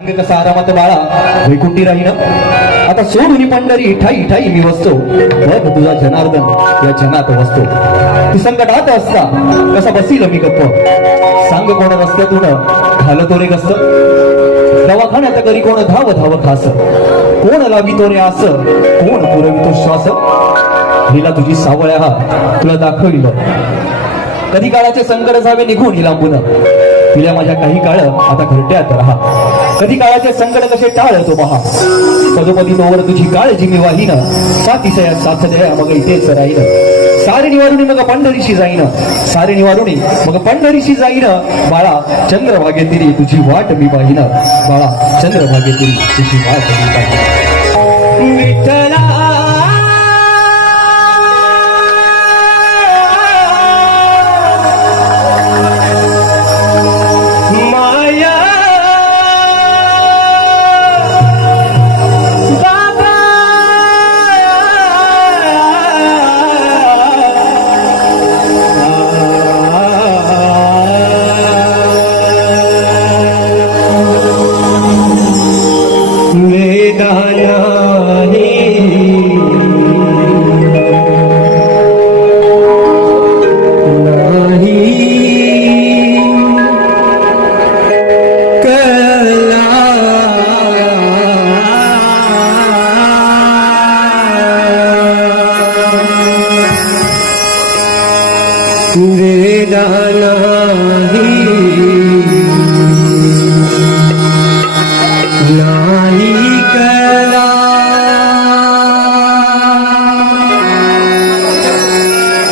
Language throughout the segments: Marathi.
कसा आरामात बाळा वैकुंठी राहीन आता सोडून पंढरी ठाई ठाई मी वसतो बघ तुझा जनार्दन या जनात वसतो ती संकटात असता कसा बसील मी गप्प सांग कोण रस्त्यातून घालतो रे गस्त दवाखान्यात करी कोण धाव धाव खास कोण लावितो रे आस कोण पुरवितो श्वास हिला तुझी सावळ्या हा तुला दाखविल कधी काळाचे संकट जावे निघून लांबून तिला माझ्या काही काळ आता घरट्यात राहा कधी काळाचे संकट कसे टाळतो पहा पदोपदी तोवर तुझी काळजी मी वाहीन साथीचा या साथ द्या मग इथेच राहीन सारे निवारुणी मग पंढरीशी जाईन सारे निवारुणी मग पंढरीशी जाईन बाळा चंद्रभागेतिरी तुझी वाट मी पाहिन बाळा चंद्रभागेतिरी तुझी वाट मी पाहिन विठ्ठला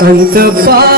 अंत